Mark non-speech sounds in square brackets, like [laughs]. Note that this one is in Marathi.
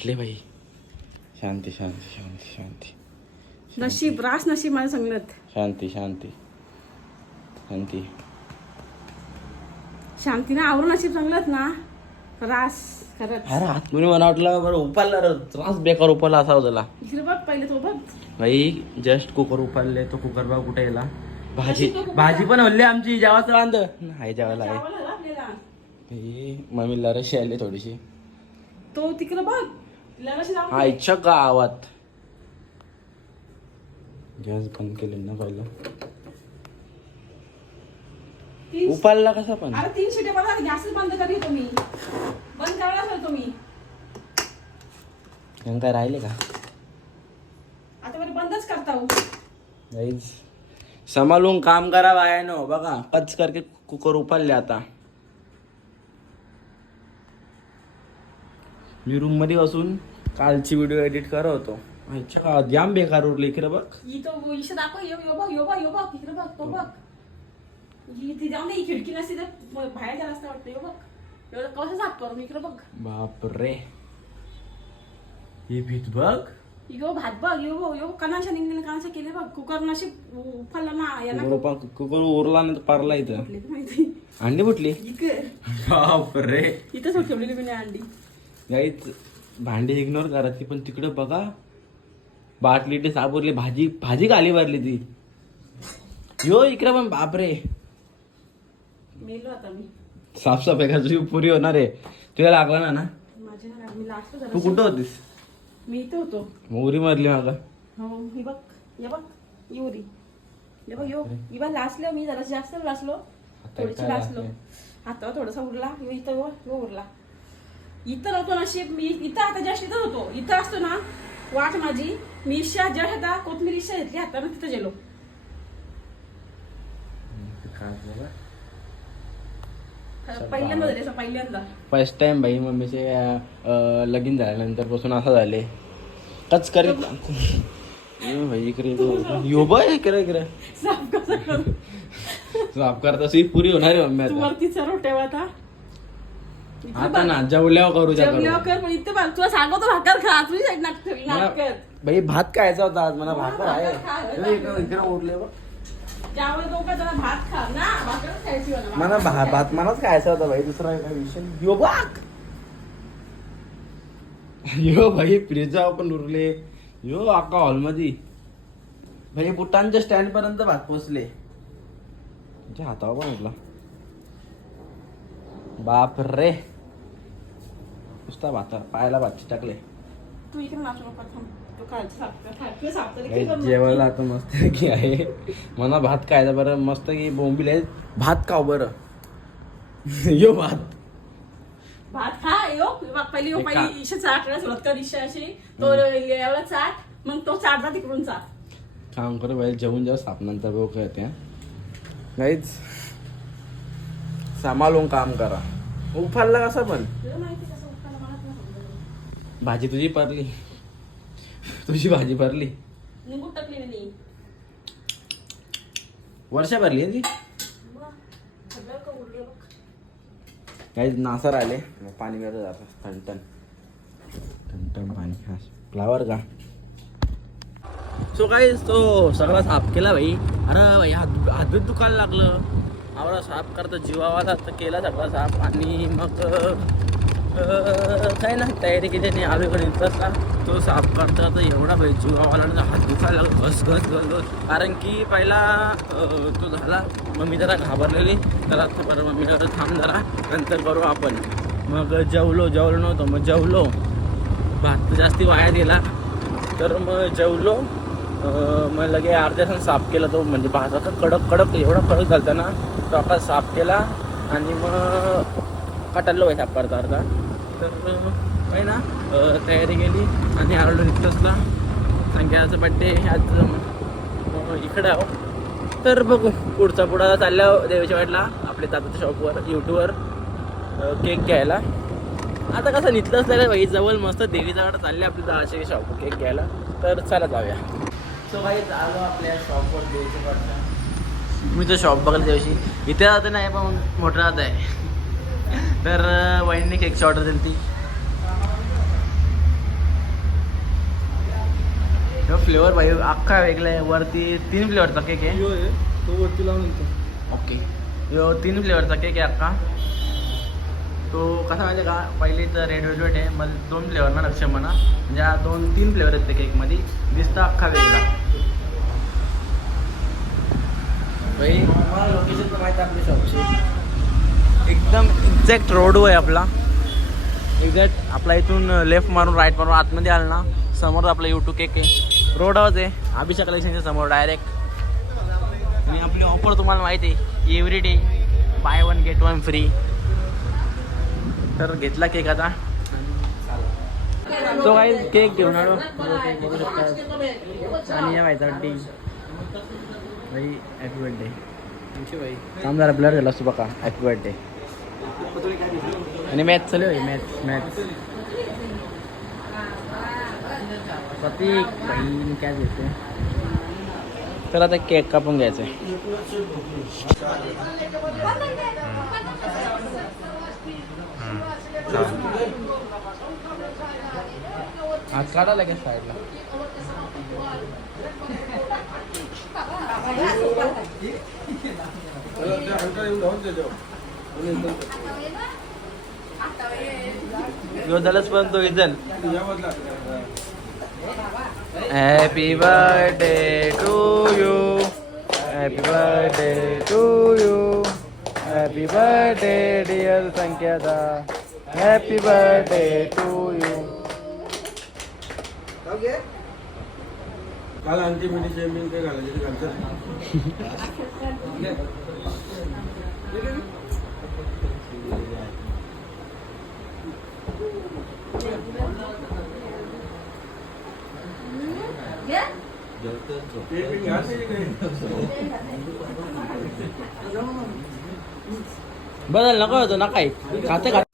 फाटले बाई. शांती शांती शांती शांती. नशीब रास नशीब मला सांगत शांती शांती. शांती. शांतीनं आवरून नशीब सांगलत ना. रास खरंच. अरे आतमध्ये मला वाटलं बरं उपाडला रे. त्रास बेकार उपाडला असा त्याला. इकडे बघ पहिले तो बघ. भाई जस्ट कुकर उपाडले तो कुकर बा कुठे गेला? भाजी भाजी पण हल्ली आमची जेवाच रांद नाही जेवायला आहे. आपल्याला मम्मीला रशी आली थोडीशी. तो तिकडे बघ. आईच्या गावात. गॅस बंद केले ना पहिलं. तीन उपाडला कसा पण? अरे तीन शिटे बघा गॅसच बंद करी तुम्ही. बंद करायला सर तुम्ही. मग काय राहिले का? आता बरं बंदच करता हो. सांभाळून काम करा बायानो बघा कच करके कुकर उपाडले आता. मी रूममध्ये बसून कालची व्हिडिओ एडिट करत होतो गावात जाम बेकार उरले इकडे बघ. इथं इशे दाखव यो यो बघ यो बघ यो बघ इकडे बघ तो बघ. ती जाऊन दे ही खिडकी नसती तर बाहेरच्या रस्ता वाटतं यो बघ. एवढं कसं साफ करून इकडे बघ. बापरे. हे भीत बघ. यो भात बघ यो बघ यो कणाच्या निघलेले कणाच्या केले बघ. कुकर नशी उफाला ना याला. कुकर उरला नाही तर पारला इथं. माहिती. अंडी फुटली इकडे बापरे. इथंच ठेवलेली मी अंडी. गाईच भांडी इग्नोर करायची पण तिकडे बघा. बाटली ते साबुरली भाजी भाजी खाली भरली ती. यो इकडे पण बापरे. मेलो आता मी. साफसफाई का तुझी पुरी होणार आहे? तुला लागला ना ना? तू कुठं होतीस? मी इथं होतो. मोहरी मारली बघ ये बघ युरी ये बघ यो ही बघ लासलो मी जरा जास्त लासलो. थोडीशी लासलो? हातावर थोडासा उरला. इथं उरला. इथं नव्हतो नशीब मी इथं आता जस्ट इथं होतो. इथं असतो ना वाट माझी मी इशा जस्ट आता कोथमीर इशा घेतली हातानं तिथं गेलो. पहिल्यांदा झाले असं पहिल्यांदा. फर्स्ट टाइम भाई मम्मीचे अं, लगीन झाल्यानंतरपासून असं झाले. कच करीत [laughs] यो भाई इकडे इकडे. यो बाय इकडे इकडे. साफ कसं करू. [laughs] साफ करता ही पुरी होणार आहे मम्मी तू आता वरती सर्व ठेव आता. आता. ना जेवल्यावर करू करू. जेवल्यावर कर. इथं बघ तुला सांगतो भाकर खा तुझी साईड नाक भाई भात खायचा होता आज मला भाकर आहे. भाकर खा, इकडे- इकडे इकडे उरले बघ. त्यामुळे तो का जरा भात खा. ना भाकर खायची मला मला भा- भात मलाच खायचा होता भाई दुसरा काय विषय नाही. यो बाक [laughs] यो भाई फ्रीजा पण उरले. यो अक्का हॉलमध्ये भाई बुटांच्या स्टँड पर्यंत भात पोचले. तुझ्या हातावर पण उरला. बाप रे नुसता भाता पायाला भात टाकले. तू इकडे नाचू नको थांब. तू. जेवायला आता मस्त की आहे. मला भात खायचा बरं मस्त की बोंबील आहे. भात खाऊ बरं. यो भात. भात खा यो. पहिली पहिली. इशे सुरुवात कर इशे अशी. तो एवढा चाट मग तो चाट जा तिकडून चाट. काम करू भाई जेवून जाऊ सापनंतर बघू काय ते काहीच सांभाळून काम करा. उफालला कसा पण. तुला माहिती कसं उठताना मला तुला समजलं. भाजी तुझी परली. तुझी भाजी भरली निघून टाकली मी. वर्षा भरली आहे ती? वा, सगळं का उरलं बघ. काही नासर आले मग पाणी मिळतं जातं ठणठण ठणठण पाणी. हा फ्लावर का? सो काही तो सगळा साफ केला भाई. अरे भाई हात हातबीत दुखायला लागलं. आवडा साफ करता जीवावाला तर केला सगळा साफ. आणि मग अं, काही ना तयारी केली आणि आवेकडे तसा तो साफ करता तर एवढा भाई आम्हाला हात दुखायला लागला. घस घस घस घस. कारण की पहिला तो झाला. मम्मी जरा घाबरलेली. तर आता बरं मम्मी जरा थांब जरा. नंतर करू आपण. मग जेवलो जेवलो नव्हतं. मग जेवलो. भात जास्ती वाया गेला. तर मग जेवलो. मग लगे अर्ध्या तास साफ केला तो. म्हणजे भात आता कडक कडक एवढा कडक झालता ना. तो आपला साफ केला. आणि मग कटालो आहे साफ करता अर्धा. तर आहे ना तयारी केली आणि आलो रिक्तसला आज बड्डे आज अं, इकडे आहो. तर बघू पुढचा पुढा चालल्या हो, देवाच्या वाटला आपल्या दादाच्या शॉपवर यूट्यूबवर केक घ्यायला. आता कसं निघलं असलं भाई जवळ मस्त देवीचा चालले आपली दहाशे शॉप केक घ्यायला. तर चला जाऊया. सो भाई आलो आपल्या शॉपवर देवीच्या वाटतं मी तर शॉप बघायला दिवशी इथे जाते नाही पण मोठं राहत आहे. तर अं, वहिनीने केकची ऑर्डर दिली ती फ्लेवर भाई अख्खा वेगळा आहे. वरती तीन फ्लेवरचा केक आहे. तो वरती लावून ओके यो तीन फ्लेवरचा केक आहे अख्खा. तो कसा माहिती का? पहिले तर रेड वेलवेट आहे. मग दोन फ्लेवर ना लक्ष म्हणा म्हणजे दोन तीन फ्लेवर आहेत ते केकमध्ये दिसतं अख्खा वेगळा. भाई लोकेशन तर माहिती आपली शॉपची एकदम एक्झॅक्ट रोड आहे आपला. एक्झॅक्ट आपला इथून लेफ्ट मारून राईट मारून आतमध्ये आलं ना समोर आपला युट्यूब केक आहे. रोडवरच आहे. अभिषेक कलेक्शनच्या समोर डायरेक्ट आणि आपली ऑफर तुम्हाला माहिती आहे every day buy one get one free तर घेतला केक आता. तो काही केक घेऊन आलो. केक बघू शकता आणि या व्हायचा डी भाई हॅपी बर्थडे भाई काम जरा ब्लर झाला असतो बघा. हॅपी बर्थडे आणि मॅच चालू आहे मॅच मॅच प्रतीक भाई काय घेते तर आता केक कापून घ्यायचा आज काढा लगेच साईडला. यो झालंच पण तो equal happy birthday to you happy birthday to you happy birthday dear संख्यादा happy birthday to you काल आणखी मिठी चेंबिंग काय घालायचे ते घालतात बदल नको होतो ना काय खाते खाते